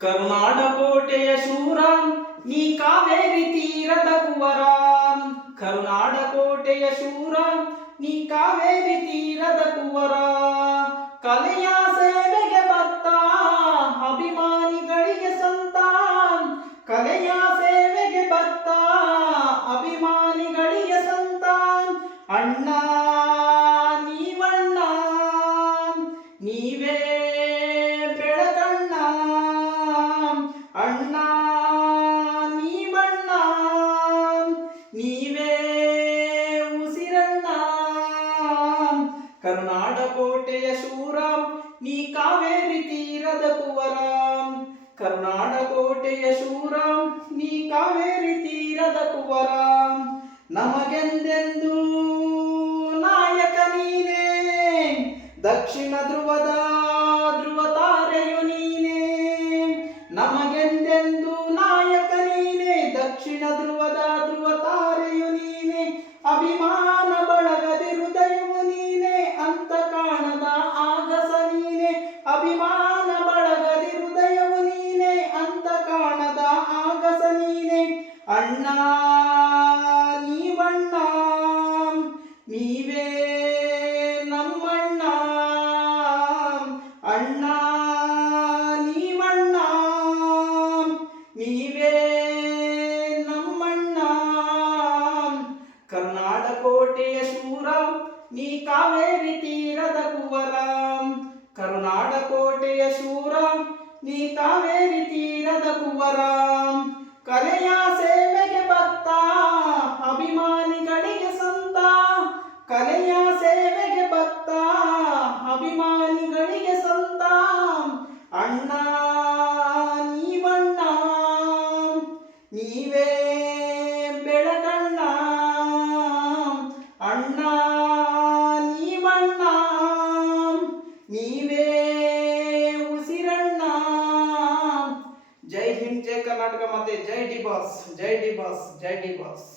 ಕರುನಾಡ ಕೋಟೆಯ ಶೂರ ನೀ ಕಾವೇರಿ ತೀರದ ಕುವರ. ಕರುನಾಡ ಕೋಟೆಯ ಶೂರ ನೀ ಕಾವೇರಿ ತೀರದ ಕುವರ. ಕಲೆಯ ಸೇವೆಗೆ ಭಕ್ತ ಅಭಿಮಾನಿಗಳಿಗೆ ಸಂತ. ಕಲೆಯ ಸೇವೆಗೆ ಭಕ್ತ ಅಭಿಮಾನಿಗಳಿಗೆ ಸಂತ. ಅಣ್ಣ ನೀವಣ್ಣ ನೀವೇ ಬೆಳಗಣ್ಣ. ಅಣ್ಣ ನೀವಣ್ಣ ನೀವೇ ಉಸಿರಣ್ಣ. ಕರುನಾಡ ಕೋಟೆಯ ಶೂರ ನೀ ಕಾವೇರಿ ತೀರದ ಕುವರ. ಕರುನಾಡ ಕೋಟೆಯ ಶೂರ ನೀ ಕಾವೇರಿ ತೀರದ ಕುವರ. ನಮಗೆಂದೆಂದು ನಾಯಕ ನೀನೇ, ದಕ್ಷಿಣ ಧ್ರುವದ ಧ್ರುವ ತಾರೆಯು ನೀನೇ. ನಮಗೆಂದೆಂದು ನಾಯಕ ನೀನೇ, ದಕ್ಷಿಣ ಧ್ರುವದ ಧ್ರುವ ತಾರೆಯು ನೀನೇ. ಅಭಿಮಾನ ಬಳಗದಿ ಹೃದಯವು ನೀನೇ, ಅಂತ ಕಾಣದ ಆಗಸ ನೀನೇ. ಅಭಿಮಾನ ಬಳಗದಿ ಹೃದಯವು ನೀನೇ, ಅಂತ ಕಾಣದ ಆಗಸ ನೀನೇ. ಅಣ್ಣ ನೀವಣ್ಣ ನೀವೇ ನಮ್ಮಣ್ಣ. ಅಣ್ಣ ನೀವಣ್ಣ ನೀವೇ ನಮ್ಮಣ್ಣ. ಕರುನಾಡ ಕೋಟೆಯ ಶೂರ ನೀ ಕಾವೇರಿ ತೀರದ ಕುವರ. ಕರುನಾಡ ಕೋಟೆಯ ಶೂರ ನೀ ಕಾವೇರಿ ತೀರದ ಕುವರ. ಕಲೆಯ ಸೇವೆಗೆ ಭಕ್ತ ಅಭಿಮಾನಿಗಳಿಗೆ ಸಂತ. ಕಲೆಯ ಸೇವೆಗೆ ಭಕ್ತ ಅಭಿಮಾನಿಗಳಿಗೆ ಸಂತ. ಅಣ್ಣ ನೀವಣ್ಣ ನೀವೇ ಬೆಳಗಣ್ಣ. ಅಣ್ಣ ನೀವಣ್ಣ ನೀವೇ ಉಸಿರಣ್ಣ. ಜೈ ಹಿಂದ್, ಜೈ ಕರ್ನಾಟಕ, ಮತ್ತೆ ಜೈ ಡಿ ಬಾಸ್, ಜೈ ಡಿ ಬಾಸ್, ಜೈ ಡಿ ಬಾಸ್.